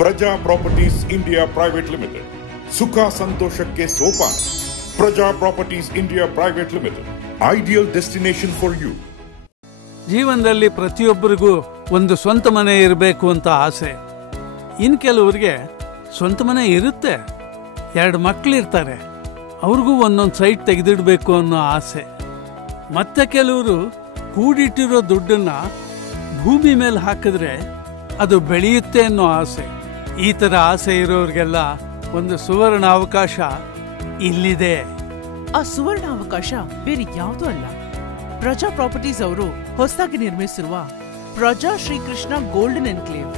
ಪ್ರಜಾ properties India private limited. ಸುಖ ಸಂತೋಷಕ್ಕೆ ಸೋಪಾನ. Praja properties India private limited. Ideal destination for you. ಜೀವನದಲ್ಲಿ ಪ್ರತಿಯೊಬ್ಬರಿಗೂ ಒಂದು ಸ್ವಂತ ಮನೆ ಇರಬೇಕು ಅಂತ ಆಸೆ. ಇನ್ನು ಕೆಲವರಿಗೆ ಸ್ವಂತ ಮನೆ ಇರುತ್ತೆ, 2 ಮಕ್ಕಳಿರ್ತಾರೆ, ಅವ್ರಿಗೂ ಒಂದೊಂದು ಸೈಟ್ ತೆಗೆದಿಡಬೇಕು ಅನ್ನೋ ಆಸೆ. ಮತ್ತೆ ಕೆಲವರು ಕೂಡಿಟ್ಟಿರೋ ದುಡ್ಡನ್ನ ಭೂಮಿ ಮೇಲೆ ಹಾಕಿದ್ರೆ ಅದು ಬೆಳೆಯುತ್ತೆ ಅನ್ನೋ ಆಸೆ. ಈ ಥರ ಆಸೆ ಇರೋರಿಗೆಲ್ಲ ಒಂದು ಸುವರ್ಣ ಅವಕಾಶ ಇಲ್ಲಿದೆ. ಆ ಸುವರ್ಣ ಅವಕಾಶ ಬೇರೆ ಯಾವುದೂ ಅಲ್ಲ, ಪ್ರಜಾ ಪ್ರಾಪರ್ಟೀಸ್ ಅವರು ಹೊಸದಾಗಿ ನಿರ್ಮಿಸಿರುವ ಪ್ರಜಾ ಶ್ರೀಕೃಷ್ಣ ಗೋಲ್ಡನ್ ಎನ್ಕ್ಲೇವ್.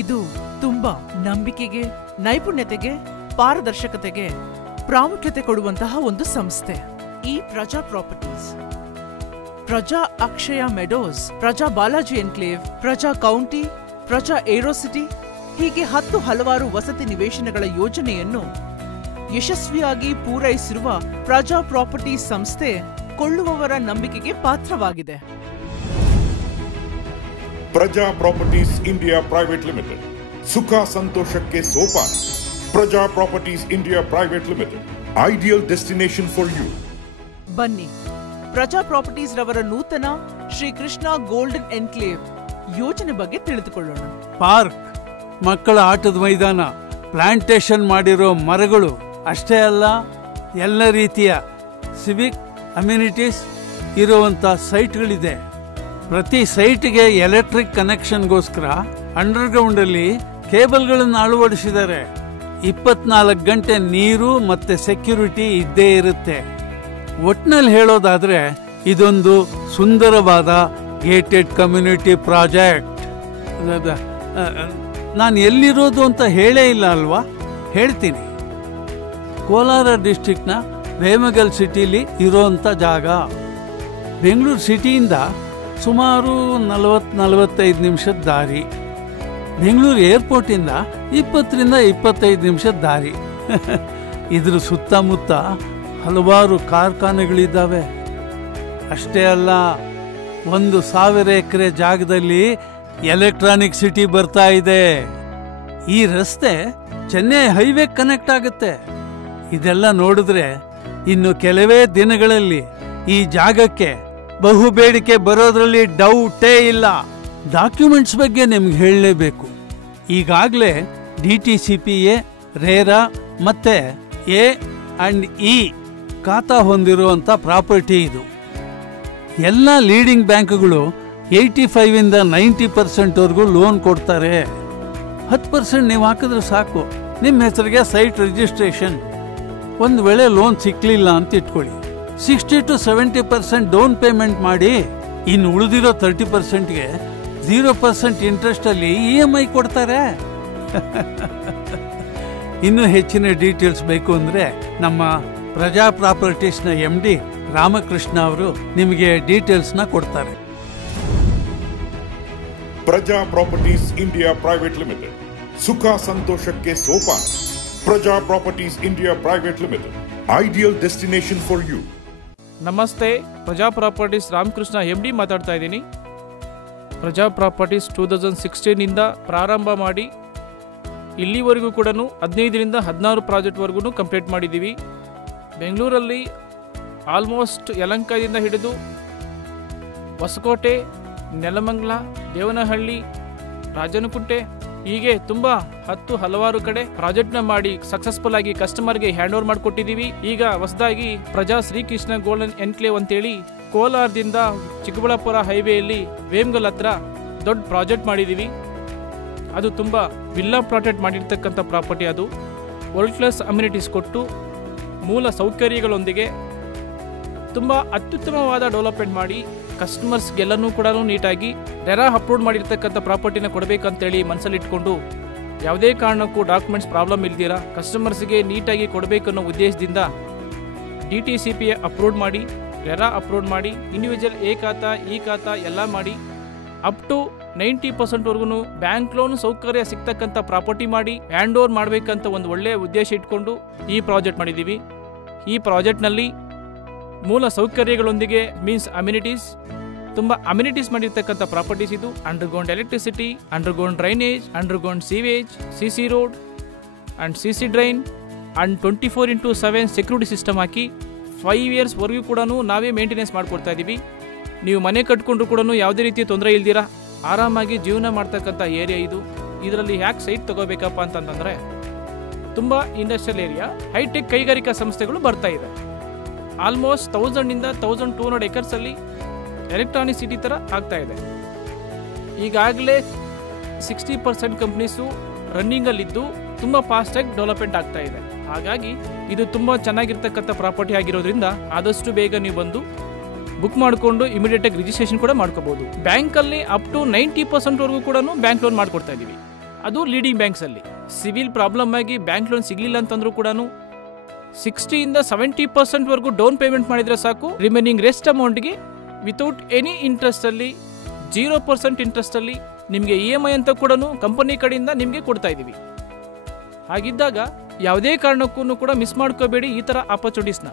ಇದು ತುಂಬಾ ನಂಬಿಕೆಗೆ, ನೈಪುಣ್ಯತೆಗೆ, ಪಾರದರ್ಶಕತೆಗೆ ಪ್ರಾಮುಖ್ಯತೆ ಕೊಡುವಂತಹ ಒಂದು ಸಂಸ್ಥೆ ಈ ಪ್ರಜಾ ಪ್ರಾಪರ್ಟೀಸ್. ಪ್ರಜಾ ಅಕ್ಷಯ ಮೆಡೋಸ್, ಪ್ರಜಾ ಬಾಲಾಜಿ ಎನ್ಕ್ಲೇವ್, ಪ್ರಜಾ ಕೌಂಟಿ, ಪ್ರಜಾ ಏರೋಸಿಟಿ ಹೀಗೆ 10 ಹಲವಾರು ವಸತಿ ನಿವೇಶನಗಳ ಯೋಜನೆಯನ್ನು ಯಶಸ್ವಿಯಾಗಿ ಪೂರೈಸಿರುವ ಪ್ರಜಾ ಪ್ರಾಪರ್ಟೀಸ್ ಸಂಸ್ಥೆ ಕೊಳ್ಳುವವರ ನಂಬಿಕೆಗೆ ಪಾತ್ರವಾಗಿದೆ. ಪ್ರಜಾ ಪ್ರಾಪರ್ಟೀಸ್ ಇಂಡಿಯಾ ಪ್ರೈವೇಟ್ ಲಿಮಿಟೆಡ್. ಸುಖ ಸಂತೋಷಕ್ಕೆ ಸೋಪಾನ. Praja properties India private limited. Ideal destination for you. ಬನ್ನಿ, ಪ್ರಜಾ ಪ್ರಾಪರ್ಟೀಸ್ ರವರ ನೂತನ ಶ್ರೀಕೃಷ್ಣ ಗೋಲ್ಡನ್ ಎನ್ಕ್ಲೇವ್ ಯೋಜನೆ ಬಗ್ಗೆ ತಿಳಿದುಕೊಳ್ಳೋಣ. ಪಾರ್ಕ್, ಮಕ್ಕಳ ಆಟದ ಮೈದಾನ, ಪ್ಲಾಂಟೇಶನ್ ಮಾಡಿರೋ ಮರಗಳು ಅಷ್ಟೇ ಅಲ್ಲ, ಎಲ್ಲ ರೀತಿಯ ಸಿವಿಕ್ ಅಮ್ಯುನಿಟೀಸ್ ಇರುವಂತ ಸೈಟ್ಗಳಿದೆ. ಪ್ರತಿ ಸೈಟ್ಗೆ ಎಲೆಕ್ಟ್ರಿಕ್ ಕನೆಕ್ಷನ್ಗೋಸ್ಕರ ಅಂಡರ್ಗ್ರೌಂಡ್ ಅಲ್ಲಿ ಕೇಬಲ್ಗಳನ್ನು ಅಳವಡಿಸಿದ್ದಾರೆ. 24 ಗಂಟೆ ನೀರು ಮತ್ತೆ ಸೆಕ್ಯೂರಿಟಿ ಇದ್ದೇ ಇರುತ್ತೆ. ಒಟ್ನಲ್ಲಿ ಹೇಳೋದಾದ್ರೆ ಇದೊಂದು ಸುಂದರವಾದ ಗೇಟೆಡ್ ಕಮ್ಯುನಿಟಿ ಪ್ರಾಜೆಕ್ಟ್. ನಾನು ಎಲ್ಲಿರೋದು ಅಂತ ಹೇಳೇ ಇಲ್ಲ ಅಲ್ವಾ? ಹೇಳ್ತೀನಿ. ಕೋಲಾರ ಡಿಸ್ಟ್ರಿಕ್ಟ್ನ ವೇಮಗಲ್ ಸಿಟಿಲಿ ಇರೋಂಥ ಜಾಗ. ಬೆಂಗಳೂರು ಸಿಟಿಯಿಂದ ಸುಮಾರು 40-45 ನಿಮಿಷದ ದಾರಿ. ಬೆಂಗಳೂರು ಏರ್ಪೋರ್ಟಿಂದ 20ರಿಂದ 25 ನಿಮಿಷದ ದಾರಿ. ಇದ್ರ ಸುತ್ತಮುತ್ತ ಹಲವಾರು ಕಾರ್ಖಾನೆಗಳಿದ್ದಾವೆ. ಅಷ್ಟೇ ಅಲ್ಲ, 1,000 ಎಕರೆ ಜಾಗದಲ್ಲಿ ಎಲೆಕ್ಟ್ರಾನಿಕ್ ಸಿಟಿ ಬರ್ತಾ ಇದೆ. ಈ ರಸ್ತೆ ಚೆನ್ನೈ ಹೈವೇ ಕನೆಕ್ಟ್ ಆಗುತ್ತೆ. ಇದೆಲ್ಲ ನೋಡಿದ್ರೆ ಇನ್ನು ಕೆಲವೇ ದಿನಗಳಲ್ಲಿ ಈ ಜಾಗಕ್ಕೆ ಬಹು ಬೇಡಿಕೆ ಬರೋದ್ರಲ್ಲಿ ಡೌಟೇ ಇಲ್ಲ. ಡಾಕ್ಯುಮೆಂಟ್ಸ್ ಬಗ್ಗೆ ನಿಮ್ಗೆ ಹೇಳಲೇಬೇಕು. ಈಗಾಗಲೇ DTCPA, ರೇರಾ ಮತ್ತೆ A&E ಖಾತಾ ಹೊಂದಿರುವಂಥ ಪ್ರಾಪರ್ಟಿ ಇದು. ಎಲ್ಲ ಲೀಡಿಂಗ್ ಬ್ಯಾಂಕ್ಗಳು 85ಇಂದ 90% ಲೋನ್ ಕೊಡ್ತಾರೆ. 10% ನೀವು ಹಾಕಿದ್ರೆ ಸಾಕು, ನಿಮ್ಮ ಹೆಸರಿಗೆ ಸೈಟ್ ರಿಜಿಸ್ಟ್ರೇಷನ್. ಒಂದು ವೇಳೆ ಲೋನ್ ಸಿಕ್ಕಲಿಲ್ಲ ಅಂತ ಇಟ್ಕೊಳ್ಳಿ, 60 to 70% ಡೌನ್ ಪೇಮೆಂಟ್ ಮಾಡಿ, ಇನ್ನು ಉಳಿದಿರೋ 30%ಗೆ 0% ಇಂಟ್ರೆಸ್ಟ್ ಅಲ್ಲಿ EMI ಕೊಡ್ತಾರೆ. ಇನ್ನೂ ಹೆಚ್ಚಿನ ಡೀಟೇಲ್ಸ್ ಬೇಕು ಅಂದ್ರೆ ನಮ್ಮ ಪ್ರಜಾ ಪ್ರಾಪರ್ಟೀಸ್ನ MD ರಾಮಕೃಷ್ಣ ಅವರು ನಿಮಗೆ ಡೀಟೇಲ್ಸ್ನ ಕೊಡ್ತಾರೆ. ಪ್ರಜಾ ಪ್ರಾಪರ್ಟೀಸ್ ಇಂಡಿಯಾ ಪ್ರೈವೇಟ್ ಲಿಮಿಟೆಡ್. ಸುಖ ಸಂತೋಷಕ್ಕೆ ಸೋಪಾನ. Praja properties India private limited. Ideal destination for you. ನಮಸ್ತೆ, ಪ್ರಜಾ ಪ್ರಾಪರ್ಟೀಸ್ ರಾಮಕೃಷ್ಣ MD ಮಾತಾಡ್ತಾ ಇದ್ದೀನಿ. ಪ್ರಜಾ ಪ್ರಾಪರ್ಟೀಸ್ 2016ಇಂದ ಪ್ರಾರಂಭ ಮಾಡಿ ಇಲ್ಲಿವರೆಗೂ ಕೂಡ 15ರಿಂದ 16 ಪ್ರಾಜೆಕ್ಟ್ವರೆಗೂ ಕಂಪ್ಲೀಟ್ ಮಾಡಿದ್ದೀವಿ. ಬೆಂಗಳೂರಲ್ಲಿ ಆಲ್ಮೋಸ್ಟ್ ಯಲಹಂಕದಿಂದ ಹಿಡಿದು ಹೊಸಕೋಟೆ, ನೆಲಮಂಗಲ, ದೇವನಹಳ್ಳಿ, ರಾಜನಕುಂಟೆ ಹೀಗೆ ತುಂಬ ಹಲವಾರು ಕಡೆ ಪ್ರಾಜೆಕ್ಟ್ನ ಮಾಡಿ ಸಕ್ಸಸ್ಫುಲ್ ಆಗಿ ಕಸ್ಟಮರ್ಗೆ ಹ್ಯಾಂಡ್ ಓವರ್ ಮಾಡಿಕೊಟ್ಟಿದ್ದೀವಿ. ಈಗ ಹೊಸದಾಗಿ ಪ್ರಜಾ ಶ್ರೀಕೃಷ್ಣ ಗೋಲ್ಡನ್ ಎನ್ಕ್ಲೇವ್ ಅಂತೇಳಿ ಕೋಲಾರದಿಂದ ಚಿಕ್ಕಬಳ್ಳಾಪುರ ಹೈವೇಯಲ್ಲಿ ವೇಮಗಲ್ ಹತ್ರ ದೊಡ್ಡ ಪ್ರಾಜೆಕ್ಟ್ ಮಾಡಿದ್ದೀವಿ. ಅದು ತುಂಬ ವಿಲ್ಲಾ ಪ್ರಾಜೆಕ್ಟ್ ಮಾಡಿರ್ತಕ್ಕಂಥ ಪ್ರಾಪರ್ಟಿ. ಅದು ವರ್ಲ್ಡ್ ಕ್ಲಾಸ್ ಅಮ್ಯುನಿಟೀಸ್ ಕೊಟ್ಟು ಮೂಲ ಸೌಕರ್ಯಗಳೊಂದಿಗೆ ತುಂಬ ಅತ್ಯುತ್ತಮವಾದ ಡೆವಲಪ್ಮೆಂಟ್ ಮಾಡಿ ಕಸ್ಟಮರ್ಸ್ಗೆಲ್ಲನೂ ಕೂಡ ನೀಟಾಗಿ ರೆರಾ ಅಪ್ಲೋಡ್ ಮಾಡಿರ್ತಕ್ಕಂಥ ಪ್ರಾಪರ್ಟಿನ ಕೊಡಬೇಕಂತೇಳಿ ಮನಸ್ಸಲ್ಲಿಟ್ಕೊಂಡು ಯಾವುದೇ ಕಾರಣಕ್ಕೂ ಡಾಕ್ಯುಮೆಂಟ್ಸ್ ಪ್ರಾಬ್ಲಮ್ ಇಲ್ದಿರ ಕಸ್ಟಮರ್ಸ್ಗೆ ನೀಟಾಗಿ ಕೊಡಬೇಕನ್ನೋ ಉದ್ದೇಶದಿಂದ DTCPA ಅಪ್ಲೋಡ್ ಮಾಡಿ ರೆರಾ ಅಪ್ಲೋಡ್ ಮಾಡಿ ಇಂಡಿವಿಜುವಲ್ ಎ ಖಾತಾ ಇ ಖಾತಾ ಎಲ್ಲ ಮಾಡಿ ಅಪ್ ಟು 90%ವರೆಗೂ ಬ್ಯಾಂಕ್ ಲೋನ್ ಸೌಕರ್ಯ ಸಿಗ್ತಕ್ಕಂಥ ಪ್ರಾಪರ್ಟಿ ಮಾಡಿ ಹ್ಯಾಂಡ್ ಓವರ್ ಮಾಡಬೇಕಂತ ಒಂದು ಒಳ್ಳೆಯ ಉದ್ದೇಶ ಇಟ್ಕೊಂಡು ಈ ಪ್ರಾಜೆಕ್ಟ್ ಮಾಡಿದ್ದೀವಿ. ಈ ಪ್ರಾಜೆಕ್ಟ್ನಲ್ಲಿ ಮೂಲ ಸೌಕರ್ಯಗಳೊಂದಿಗೆ ಮೀನ್ಸ್ ಅಮ್ಯುನಿಟೀಸ್, ತುಂಬ ಅಮ್ಯುನಿಟೀಸ್ ಮಾಡಿರ್ತಕ್ಕಂಥ ಪ್ರಾಪರ್ಟೀಸ್ ಇದು. Underground electricity, underground drainage, underground sewage, CC road and CC drain and 24/7 security system ಹಾಕಿ 5 ಇಯರ್ಸ್ವರೆಗೂ ಕೂಡ ನಾವೇ ಮೇಂಟೆನೆನ್ಸ್ ಮಾಡಿಕೊಡ್ತಾ ಇದ್ದೀವಿ. ನೀವು ಮನೆ ಕಟ್ಕೊಂಡ್ರು ಕೂಡ ಯಾವುದೇ ರೀತಿಯ ತೊಂದರೆ ಇಲ್ದಿರ ಆರಾಮಾಗಿ ಜೀವನ ಮಾಡ್ತಕ್ಕಂಥ ಏರಿಯಾ ಇದು. ಇದರಲ್ಲಿ ಯಾಕೆ ಸೈಟ್ ತಗೋಬೇಕಪ್ಪ ಅಂತಂದರೆ ತುಂಬ ಇಂಡಸ್ಟ್ರಿಯಲ್ ಏರಿಯಾ, ಹೈಟೆಕ್ ಕೈಗಾರಿಕಾ ಸಂಸ್ಥೆಗಳು ಬರ್ತಾ ಇದೆ. ಆಲ್ಮೋಸ್ಟ್ 1000 to 1200 ಎಕರ್ಸಲ್ಲಿ ಎಲೆಕ್ಟ್ರಾನಿಕ್ ಸಿಟಿ ಥರ ಆಗ್ತಾ ಇದೆ. ಈಗಾಗಲೇ 60% ಕಂಪ್ನೀಸು ರನ್ನಿಂಗಲ್ಲಿದ್ದು ತುಂಬ ಫಾಸ್ಟಾಗಿ ಡೆವಲಪ್ಮೆಂಟ್ ಆಗ್ತಾ ಇದೆ. ಹಾಗಾಗಿ ಇದು ತುಂಬ ಚೆನ್ನಾಗಿರ್ತಕ್ಕಂಥ ಪ್ರಾಪರ್ಟಿ ಆಗಿರೋದ್ರಿಂದ ಆದಷ್ಟು ಬೇಗ ನೀವು ಬಂದು ಬುಕ್ ಮಾಡಿಕೊಂಡು ಇಮಿಡಿಯೇಟಾಗಿ ರಿಜಿಸ್ಟ್ರೇಷನ್ ಕೂಡ ಮಾಡ್ಕೋಬಹುದು. ಬ್ಯಾಂಕಲ್ಲಿ ಅಪ್ ಟು 90%ವರೆಗೂ ಕೂಡ ಬ್ಯಾಂಕ್ ಲೋನ್ ಮಾಡ್ಕೊಡ್ತಾ ಇದ್ದೀವಿ. ಅದು ಲೀಡಿಂಗ್ ಬ್ಯಾಂಕ್ಸಲ್ಲಿ. ಸಿವಿಲ್ ಪ್ರಾಬ್ಲಮ್ ಆಗಿ ಬ್ಯಾಂಕ್ ಲೋನ್ ಸಿಗಲಿಲ್ಲ ಅಂತಂದ್ರೂ ಕೂಡ 60 to 70%ವರೆಗೂ ಡೌನ್ ಪೇಮೆಂಟ್ ಮಾಡಿದರೆ ಸಾಕು. ರಿಮೈನಿಂಗ್ ರೆಸ್ಟ್ ಅಮೌಂಟ್ಗೆ ವಿತೌಟ್ ಎನಿ ಇಂಟ್ರೆಸ್ಟಲ್ಲಿ 0% ಇಂಟ್ರೆಸ್ಟಲ್ಲಿ ನಿಮಗೆ EMI ಅಂತ ಕೂಡ ಕಂಪನಿ ಕಡೆಯಿಂದ ನಿಮಗೆ ಕೊಡ್ತಾ ಇದ್ದೀವಿ. ಹಾಗಿದ್ದಾಗ ಯಾವುದೇ ಕಾರಣಕ್ಕೂ ಕೂಡ ಮಿಸ್ ಮಾಡ್ಕೋಬೇಡಿ. ಈ ಥರ ಆಪರ್ಚುನಿಟೀಸ್ನ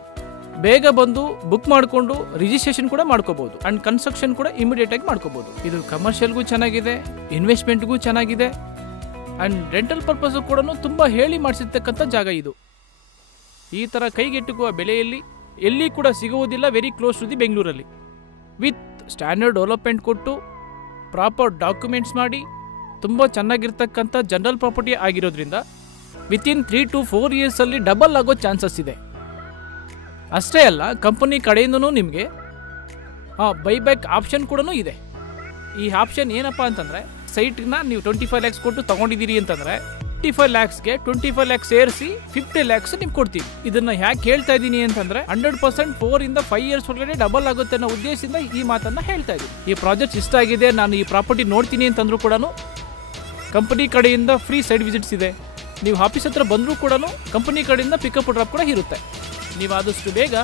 ಬೇಗ ಬಂದು ಬುಕ್ ಮಾಡಿಕೊಂಡು ರಿಜಿಸ್ಟ್ರೇಷನ್ ಕೂಡ ಮಾಡ್ಕೋಬಹುದು ಅಂಡ್ ಕನ್ಸ್ಟ್ರಕ್ಷನ್ ಕೂಡ ಇಮಿಡಿಯೇಟ್ ಆಗಿ ಮಾಡ್ಕೋಬಹುದು. ಇದು ಕಮರ್ಷಿಯಲ್ಗೂ ಚೆನ್ನಾಗಿದೆ, ಇನ್ವೆಸ್ಟ್ಮೆಂಟ್ಗೂ ಚೆನ್ನಾಗಿದೆ ಅಂಡ್ ರೆಂಟಲ್ ಪರ್ಪಸ್ ಕೂಡ ತುಂಬ ಹೇಳಿ ಮಾಡಿಸಿರ್ತಕ್ಕಂಥ ಜಾಗ ಇದು. ಈ ಥರ ಕೈಗೆಟುಕುವ ಬೆಲೆಯಲ್ಲಿ ಎಲ್ಲಿ ಕೂಡ ಸಿಗುವುದಿಲ್ಲ. ವೆರಿ ಕ್ಲೋಸ್ ಟು ದಿ ಬೆಂಗಳೂರಲ್ಲಿ ವಿತ್ ಸ್ಟ್ಯಾಂಡರ್ಡ್ ಡೆವಲಪ್ಮೆಂಟ್ ಕೊಟ್ಟು ಪ್ರಾಪರ್ ಡಾಕ್ಯುಮೆಂಟ್ಸ್ ಮಾಡಿ ತುಂಬ ಚೆನ್ನಾಗಿರ್ತಕ್ಕಂಥ ಜನರಲ್ ಪ್ರಾಪರ್ಟಿ ಆಗಿರೋದ್ರಿಂದ ವಿತಿನ್ 3 to 4 ಇಯರ್ಸಲ್ಲಿ ಡಬಲ್ ಆಗೋ ಚಾನ್ಸಸ್ ಇದೆ. ಅಷ್ಟೇ ಅಲ್ಲ, ಕಂಪನಿ ಕಡೆಯಿಂದನೂ ನಿಮಗೆ ಬೈಬ್ಯಾಕ್ ಆಪ್ಷನ್ ಕೂಡ ಇದೆ. ಈ ಆಪ್ಷನ್ ಏನಪ್ಪ ಅಂತಂದರೆ ಸೈಟ್ನ ನೀವು 25 lakhs ಕೊಟ್ಟು ತೊಗೊಂಡಿದ್ದೀರಿ ಅಂತಂದರೆ 25 lakhsಗೆ 25 lakhs ಸೇರಿಸಿ 50 lakhs ನಿಮ್ಗೆ ಕೊಡ್ತೀವಿ. ಇದನ್ನು ಯಾಕೆ ಹೇಳ್ತಾ ಇದ್ದೀನಿ ಅಂತಂದರೆ 100% 4 ಇಂದ 5 years ಒಳಗಡೆ ಡಬಲ್ ಆಗುತ್ತೆ ಅನ್ನೋ ಉದ್ದೇಶದಿಂದ ಈ ಮಾತನ್ನು ಹೇಳ್ತಾ ಇದ್ದೀನಿ. ಈ ಪ್ರಾಜೆಕ್ಟ್ ಇಷ್ಟ ಆಗಿದೆ, ನಾನು ಈ ಪ್ರಾಪರ್ಟಿ ನೋಡ್ತೀನಿ ಅಂತಂದ್ರೂ ಕೂಡ ಕಂಪನಿ ಕಡೆಯಿಂದ ಫ್ರೀ ಸೈಟ್ ವಿಸಿಟ್ಸ್ ಇದೆ. ನೀವು ಆಫೀಸ್ ಹತ್ರ ಬಂದರೂ ಕೂಡ ಕಂಪನಿ ಕಡೆಯಿಂದ ಪಿಕಪ್ ಡ್ರಾಪ್ ಕೂಡ ಇರುತ್ತೆ. ನೀವು ಆದಷ್ಟು ಬೇಗ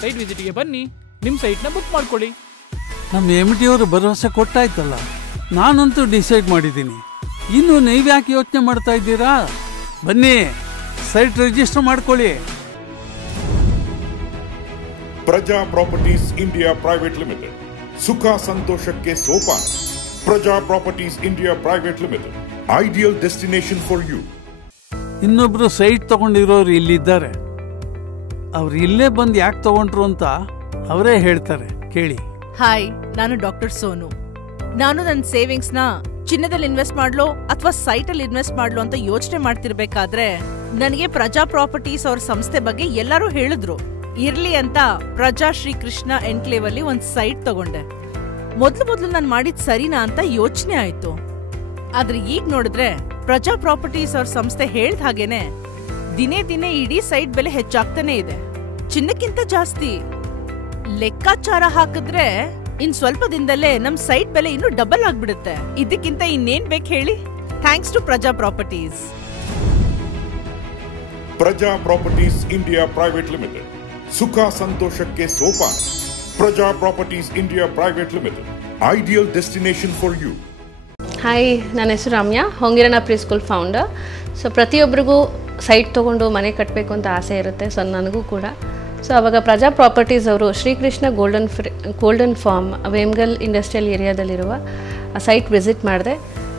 ಸೈಟ್ ವಿಸಿಟ್ಗೆ ಬನ್ನಿ, ನಿಮ್ಮ ಸೈಟ್ನ ಬುಕ್ ಮಾಡ್ಕೊಳ್ಳಿ. ನಮ್ಮ MD ಅವರು ಭರವಸೆ ಕೊಟ್ಟಾಯ್ತಲ್ಲ, ನಾನಂತೂ ಡಿಸೈಡ್ ಮಾಡಿದ್ದೀನಿ. ಇನ್ನು ನೀವ್ಯಾಕೆ ಯೋಚನೆ ಮಾಡ್ತಾ ಇದ್ದೀರಾ? ಬನ್ನಿ, ಸೈಟ್ ರಿಜಿಸ್ಟರ್ ಮಾಡ್ಕೊಳ್ಳಿ. ಪ್ರಜಾ ಪ್ರಾಪರ್ಟೀಸ್ ಇಂಡಿಯಾ ಪ್ರೈವೇಟ್ ಲಿಮಿಟೆಡ್, ಸುಖ ಸಂತೋಷಕ್ಕೆ ಸೋಪಾನ. Praja properties India private limited, ideal destination for you. ಇನ್ನೊಬ್ರು ಸೈಟ್ ತಗೊಂಡಿರೋರು ಇಲ್ಲಿದ್ದಾರೆ. ಅವ್ರು ಇಲ್ಲೇ ಬಂದು ಯಾಕೆ ತಗೊಂಡ್ರು ಅಂತ ಅವರೇ ಹೇಳ್ತಾರೆ, ಕೇಳಿ. ಹಾಯ್, ನಾನು ಡಾಕ್ಟರ್ ಸೋನು. ನಾನು ನನ್ನ ಸೇವಿಂಗ್ಸ್ನ ಚಿನ್ನದಲ್ಲಿ ಇನ್ವೆಸ್ಟ್ ಮಾಡ್ಲೋ ಅಥವಾ ಸೈಟಲ್ಲಿ ಇನ್ವೆಸ್ಟ್ ಮಾಡ್ಲೋ ಅಂತ ಯೋಚನೆ ಮಾಡ್ತಿರ್ಬೇಕಾದ್ರೆ ನನಗೆ ಪ್ರಜಾ ಪ್ರಾಪರ್ಟೀಸ್ ಅವ್ರ ಸಂಸ್ಥೆ ಬಗ್ಗೆ ಎಲ್ಲರೂ ಹೇಳಿದ್ರು. ಇರ್ಲಿ ಅಂತ ಪ್ರಜಾ ಶ್ರೀಕೃಷ್ಣ ಎನ್ಕ್ಲೇವ್ ಅಲ್ಲಿ ಒಂದ್ ಸೈಟ್ ತಗೊಂಡೆ. ಮೊದ್ಲು ನಾನು ಮಾಡಿದ್ ಸರಿನಾ ಅಂತ ಯೋಚನೆ ಆಯ್ತು. ಆದ್ರೆ ಈಗ ನೋಡಿದ್ರೆ ಪ್ರಜಾ ಪ್ರಾಪರ್ಟೀಸ್ ಅವ್ರ ಸಂಸ್ಥೆ ಹೇಳ್ದ ಹಾಗೇನೆ ದಿನೇ ದಿನೇ ಇಡೀ ಸೈಟ್ ಬೆಲೆ ಹೆಚ್ಚಾಗ್ತಾನೆ ಇದೆ, ಚಿನ್ನಕ್ಕಿಂತ ಜಾಸ್ತಿ. ಲೆಕ್ಕಾಚಾರ ಹಾಕಿದ್ರೆ ಇನ್ ಸ್ವಲ್ಪ ದಿನದಲ್ಲೇ ನಮ್ ಸೈಟ್ ಬೆಲೆ ಇನ್ನೂ ಡಬಲ್ ಆಗ್ಬಿಡುತ್ತೆ. ಇದಕ್ಕಿಂತ ಇನ್ನೇನ್ ಬೇಕು ಹೇಳಿ? Thanks to Praja properties. Praja properties India private limited, ಸುಖ ಸಂತೋಷಕ್ಕೆ ಸೋಪಾನ. Praja properties India private limited, ideal destination for you. Hi, ನನ್ನ ಹೆಸರು Ramya, Hongirana pre school founder. So ಪ್ರತಿಯೊಬ್ಬರಿಗೂ ಸೈಟ್ ತೊಗೊಂಡು ಮನೆ ಕಟ್ಟಬೇಕು ಅಂತ ಆಸೆ ಇರುತ್ತೆ. ಸೊ ನನಗೂ ಕೂಡ. ಸೊ ಆವಾಗ ಪ್ರಜಾ ಪ್ರಾಪರ್ಟೀಸ್ ಅವರು Srikrishna golden farm Vemgal industrial ಏರಿಯಾದಲ್ಲಿರುವ ಆ ಸೈಟ್ ವಿಸಿಟ್ ಮಾಡಿದೆ.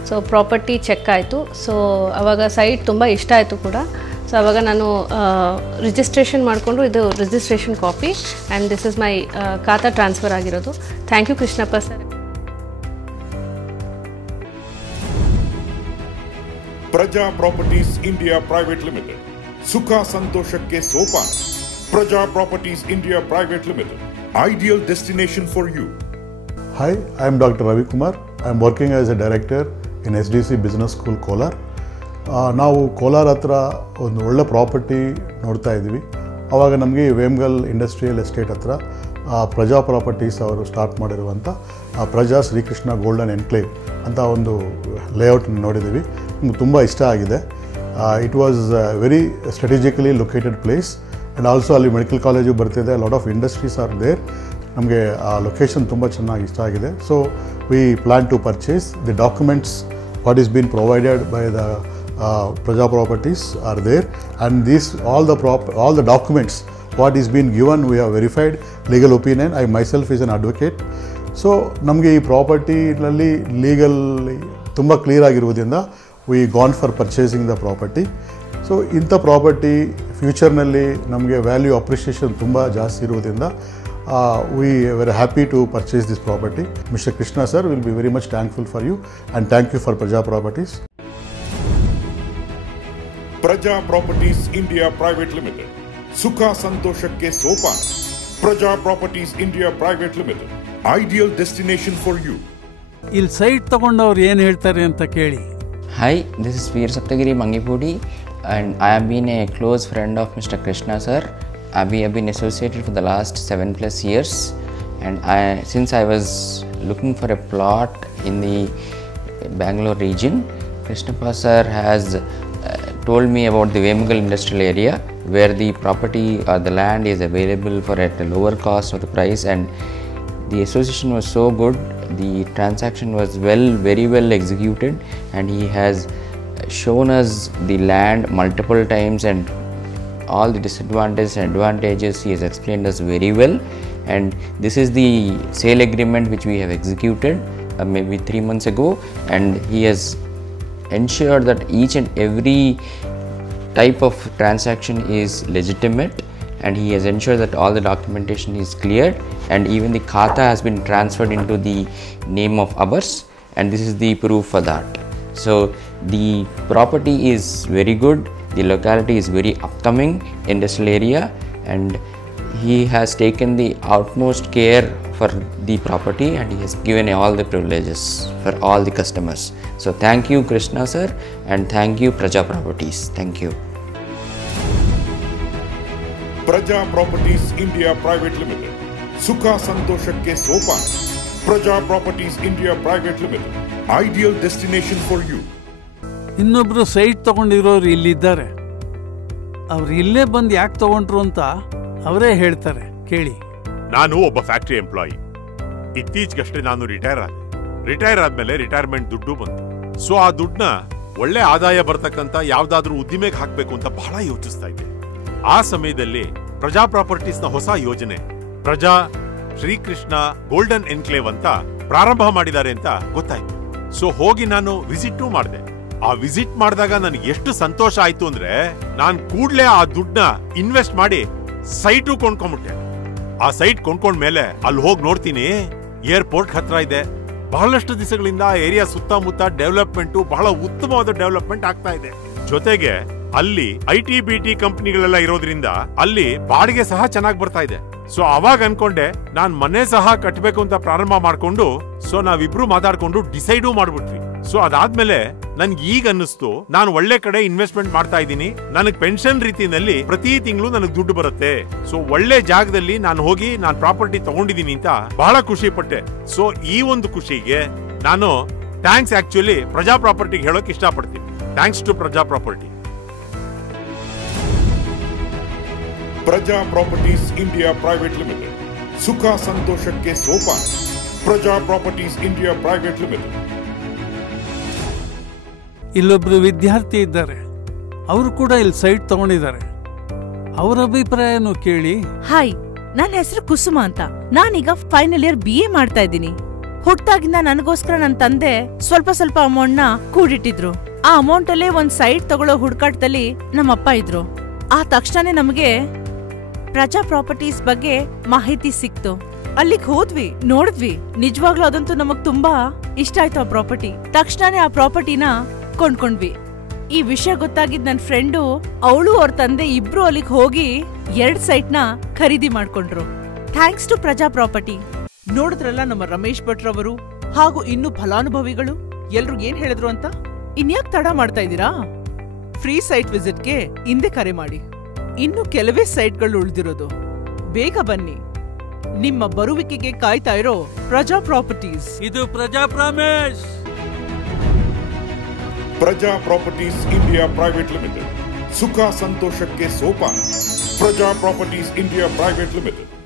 ಸೊ ಪ್ರಾಪರ್ಟಿ ಚೆಕ್ ಆಯಿತು. ಸೊ ಆವಾಗ ಸೈಟ್ ತುಂಬ ಇಷ್ಟ ಆಯಿತು ಕೂಡ. ಸೊ ಆವಾಗ ನಾನು ರಿಜಿಸ್ಟ್ರೇಷನ್ ಮಾಡಿಕೊಂಡು, ಇದು registration copy and this is my khata transfer ಆಗಿರೋದು. Thank you Krishnappa sir. Praja properties India private limited, ಸುಖ ಸಂತೋಷಕ್ಕೆ ಸೋಪಾನ. Praja properties India private limited, ideal destination for you. Hi, I am Dr. Ravi Kumar. I am working as a director in SDC Business School, Kolar. ನಾವು ಕೋಲಾರ ಹತ್ರ ಒಂದು ಒಳ್ಳೆ property ನೋಡ್ತಾ ಇದ್ದೀವಿ. ಆವಾಗ ನಮಗೆ ವೇಮ್ಗಲ್ ಇಂಡಸ್ಟ್ರಿಯಲ್ ಎಸ್ಟೇಟ್ ಹತ್ರ ಪ್ರಜಾ ಪ್ರಾಪರ್ಟೀಸ್ ಅವರು ಸ್ಟಾರ್ಟ್ ಮಾಡಿರುವಂಥ ಪ್ರಜಾ ಶ್ರೀಕೃಷ್ಣ ಗೋಲ್ಡನ್ ಎನ್ಕ್ಲೇವ್ ಅಂತ ಒಂದು ಲೇಔಟ್ ನೋಡಿದ್ದೀವಿ. ನಮ್ಗೆ ತುಂಬ ಇಷ್ಟ ಆಗಿದೆ. It was very strategically located place and also ಅಲ್ಲಿ ಮೆಡಿಕಲ್ ಕಾಲೇಜು ಬರ್ತಿದೆ, lot of industries are there. ನಮಗೆ ಆ ಲೊಕೇಶನ್ ತುಂಬ ಚೆನ್ನಾಗಿ ಇಷ್ಟ ಆಗಿದೆ. So we plan to purchase the documents what is been provided by the Praja Properties are there, and these all the documents what is been given we have verified legal opinion. I myself is an advocate. So ನಮಗೆ ಈ ಪ್ರಾಪರ್ಟಿನಲ್ಲಿ legally ತುಂಬ clear ಆಗಿರುವುದರಿಂದ we gone for purchasing the property. So ಇಂಥ property ಫ್ಯೂಚರ್ನಲ್ಲಿ ನಮಗೆ value appreciation ತುಂಬ ಜಾಸ್ತಿ ಇರುವುದರಿಂದ we were happy to purchase this property. Mr. Krishna sir will be very much thankful for you, and thank you for Praja Properties. Praja properties India private limited, ಸುಖ ಸಂತೋಷಕ್ಕೆ ಸೋಪಾನ. Praja properties India private limited, ideal destination for you. ಇಲ್ಲಿ site ತಗೊಂಡವ್ರು ಏನು ಹೇಳ್ತಾರೆ ಅಂತ ಕೇಳಿ. Hi, this is Veer Saptagiri Mangipudi, and I have been a close friend of Mr. Krishna sir. We have been associated for the last 7+ years, and since I was looking for a plot in the Bangalore region, Krishnappa sir has told me about the Vemugal industrial area where the property or the land is available for at a lower cost of the price, and the association was so good. The transaction was very well executed, and he has shown us the land multiple times, and all the disadvantages and advantages he has explained us very well. And this is the sale agreement which we have executed maybe 3 months ago, and he has ensured that each and every type of transaction is legitimate, and he has ensured that all the documentation is cleared, and even the khata has been transferred into the name of ours, and this is the proof for that. So the property is very good, the locality is very upcoming industrial area, and he has taken the utmost care for the property, and he has given all the privileges for all the customers. So thank you Krishna sir, and thank you Praja Properties. Thank you. Praja properties India private limited, ಸುಖ ಸಂತೋಷಕ್ಕೆ ಸೋಪಾನ. Praja properties India private limited, ideal destination for you. ಇನ್ನೊಬ್ರು site ತಗೊಂಡಿರೋರು ಇಲ್ಲಿದ್ದಾರೆ. ಅವ್ರು ಇಲ್ಲೇ ಬಂದು ಯಾಕೆ ತಗೊಂಡ್ರು ಅಂತ ಅವರೇ ಹೇಳ್ತಾರೆ, ಕೇಳಿ. ನಾನು ಒಬ್ಬ ಫ್ಯಾಕ್ಟರಿ ಎಂಪ್ಲಾಯಿ. ಇತ್ತೀಚೆಗಷ್ಟೇ ನಾನು ರಿಟೈರ್ ಆದ್ಮೇಲೆ ರಿಟೈರ್ಮೆಂಟ್ ದುಡ್ಡು ಬಂತು. ಸೊ ಆ ದುಡ್ಡನ್ನ ಒಳ್ಳೆ ಆದಾಯ ಬರ್ತಕ್ಕಂತ ಯಾವ್ದಾದ್ರೂ ಉದ್ದಿಮೆಗೆ ಹಾಕ್ಬೇಕು ಅಂತ ಬಹಳ ಯೋಚಿಸ್ತಾ ಇದ್ದೆ. ಆ ಸಮಯದಲ್ಲಿ ಪ್ರಜಾ ಪ್ರಾಪರ್ಟೀಸ್ ನ ಹೊಸ ಯೋಜನೆ ಪ್ರಜಾ ಶ್ರೀಕೃಷ್ಣ ಗೋಲ್ಡನ್ ಎನ್ಕ್ಲೇವ್ ಅಂತ ಪ್ರಾರಂಭ ಮಾಡಿದ್ದಾರೆ ಅಂತ ಗೊತ್ತಾಯ್ತು. ಸೊ ಹೋಗಿ ನಾನು ವಿಸಿಟ್ ಮಾಡಿದೆ. ಆ ವಿಸಿಟ್ ಮಾಡಿದಾಗ ನನಗೆ ಎಷ್ಟು ಸಂತೋಷ ಆಯ್ತು ಅಂದ್ರೆ, ನಾನ್ ಕೂಡ್ಲೆ ಆ ದುಡ್ಡನ್ನ ಇನ್ವೆಸ್ಟ್ ಮಾಡಿ ಸೈಟು ಕೊಂಡ್ಕೊಂಡ್ಬಿಟ್ಟೆ. ಆ ಸೈಟ್ ಕೊಂಡ್ಕೊಂಡ್ಮೇಲೆ ಅಲ್ಲಿ ಹೋಗಿ ನೋಡ್ತೀನಿ, ಏರ್ಪೋರ್ಟ್ ಹತ್ರ ಇದೆ. ಬಹಳಷ್ಟು ದಿವಸಗಳಿಂದ ಏರಿಯಾ ಸುತ್ತಮುತ್ತ ಡೆವಲಪ್ಮೆಂಟ್, ಬಹಳ ಉತ್ತಮವಾದ ಡೆವಲಪ್ಮೆಂಟ್ ಆಗ್ತಾ ಇದೆ. ಜೊತೆಗೆ ಅಲ್ಲಿ IT-BT ಕಂಪನಿಗಳೆಲ್ಲ ಇರೋದ್ರಿಂದ ಅಲ್ಲಿ ಬಾಡಿಗೆ ಸಹ ಚೆನ್ನಾಗಿ ಬರ್ತಾ ಇದೆ. ಸೊ ಅವಾಗ ಅನ್ಕೊಂಡೆ ನಾನ್ ಮನೆ ಸಹ ಕಟ್ಟಬೇಕು ಅಂತ ಪ್ರಾರಂಭ ಮಾಡ್ಕೊಂಡು, ಸೊ ನಾವಿಬ್ರು ಮಾತಾಡ್ಕೊಂಡು ಡಿಸೈಡು ಮಾಡ್ಬಿಟ್ವಿ. ಸೊ ಅದಾದ್ಮೇಲೆ ನನ್ಗೆ ಈಗ ಅನ್ನಿಸ್ತು, ನಾನು ಒಳ್ಳೆ ಕಡೆ ಇನ್ವೆಸ್ಟ್ಮೆಂಟ್ ಮಾಡ್ತಾ ಇದ್ದೀನಿ, ನನಗ್ ಪೆನ್ಷನ್ ರೀತಿನಲ್ಲಿ ಪ್ರತಿ ತಿಂಗಳು ನನಗ್ ದುಡ್ಡು ಬರುತ್ತೆ. ಸೊ ಒಳ್ಳೆ ಜಾಗದಲ್ಲಿ ನಾನು ಹೋಗಿ ನಾನು ಪ್ರಾಪರ್ಟಿ ತಗೊಂಡಿದ್ದೀನಿ ಅಂತ ಬಹಳ ಖುಷಿ ಪಟ್ಟೆ. ಸೊ ಈ ಒಂದು ಖುಷಿಗೆ ನಾನು ಥ್ಯಾಂಕ್ಸ್ ಆಕ್ಚುಲಿ ಪ್ರಜಾ ಪ್ರಾಪರ್ಟಿಗೆ ಹೇಳೋಕೆ ಇಷ್ಟಪಡ್ತೀನಿ. ಥ್ಯಾಂಕ್ಸ್ ಟು ಪ್ರಜಾ ಪ್ರಾಪರ್ಟಿ. ಪ್ರಜಾ ಪ್ರಾಪರ್ಟೀಸ್ ಇಂಡಿಯಾ ಪ್ರೈವೇಟ್ ಲಿಮಿಟೆಡ್, ಸುಖ ಸಂತೋಷಕ್ಕೆ ಸೋಪಾನ. Praja properties India private limited. ಇಲ್ಲೊಬ್ರು ವಿದ್ಯಾರ್ಥಿ ಇದ್ದಾರೆ, ಅವರು ಕೂಡ ಇಲ್ಲಿ ಸೈಟ್ ತಗೊಂಡಿದ್ದಾರೆ. ಅವರ ಅಭಿಪ್ರಾಯನೂ ಕೇಳಿ. ಹಾಯ್, ನನ್ನ ಹೆಸರು ಕುಸುಮ ಅಂತ. ನಾನೀಗ ಫೈನಲ್ ಇಯರ್ BA ಮಾಡ್ತಾ ಇದ್ದೀನಿ. ಹುಟ್ಟಾಗಿಂದ ನನಗೋಸ್ಕರ ನನ್ನ ತಂದೆ ಸ್ವಲ್ಪ ಅಮೌಂಟ್ ನ ಕೂಡಿಟ್ಟಿದ್ರು. ಆ ಅಮೌಂಟ್ ಅಲ್ಲೇ ಒಂದ್ ಸೈಟ್ ತಗೊಳ್ಳೋ ಹುಡುಕಾಟದಲ್ಲಿ ನಮ್ಮಪ್ಪ ಇದ್ರು. ಆ ತಕ್ಷಣನೇ ನಮಗೆ ಪ್ರಜಾ ಪ್ರಾಪರ್ಟೀಸ್ ಬಗ್ಗೆ ಮಾಹಿತಿ ಸಿಕ್ತು. ಅಲ್ಲಿಗೆ ಹೋದ್ವಿ, ನೋಡಿದ್ವಿ. ನಿಜವಾಗ್ಲೂ ಅದಂತೂ ನಮಗ್ ತುಂಬಾ ಇಷ್ಟ ಆಯ್ತು ಆ ಪ್ರಾಪರ್ಟಿ. ತಕ್ಷಣನೇ ಆ ಪ್ರಾಪರ್ಟಿನ ಕೊಂಡ್ಕೊಂಡ್ವಿ. ಈ ವಿಷಯ ಗೊತ್ತಾಗಿದ್ ನನ್ ಫ್ರೆಂಡು, ಅವಳು ಅವ್ರ ತಂದೆ ಇಬ್ರು ಅಲ್ಲಿಗೆ ಹೋಗಿ 2 ಸೈಟ್ ನ ಖರೀದಿ ಮಾಡ್ಕೊಂಡ್ರು. ಥ್ಯಾಂಕ್ಸ್ ಟು ಪ್ರಜಾ ಪ್ರಾಪರ್ಟಿ. ನೋಡಿದ್ರಲ್ಲ ನಮ್ಮ ರಮೇಶ್ ಭಟ್ರವರು ಹಾಗೂ ಇನ್ನು ಫಲಾನುಭವಿಗಳು ಎಲ್ರು ಏನ್ ಹೇಳಿದ್ರು ಅಂತ. ಇನ್ಯಾಕ್ ತಡ ಮಾಡ್ತಾ ಇದ್ದೀರಾ? ಫ್ರೀ ಸೈಟ್ ವಿಸಿಟ್ಗೆ ಹಿಂದೆ ಕರೆ ಮಾಡಿ. ಇನ್ನು ಕೆಲವೇ ಸೈಟ್ಗಳು ಉಳಿದಿರೋದು. ಬೇಗ ಬನ್ನಿ. ನಿಮ್ಮ ಬರುವಿಕೆಗೆ ಕಾಯ್ತಾ ಇರೋ ಪ್ರಜಾ ಪ್ರಾಪರ್ಟೀಸ್. ಇದು ಪ್ರಜಾ ಪ್ರಾಮಿಸ್. ಪ್ರಜಾ ಪ್ರಾಪರ್ಟೀಸ್ ಇಂಡಿಯಾ ಪ್ರೈವೇಟ್ ಲಿಮಿಟೆಡ್, ಸುಖ ಸಂತೋಷಕ್ಕೆ ಸೋಪಾನ. Praja properties India private limited.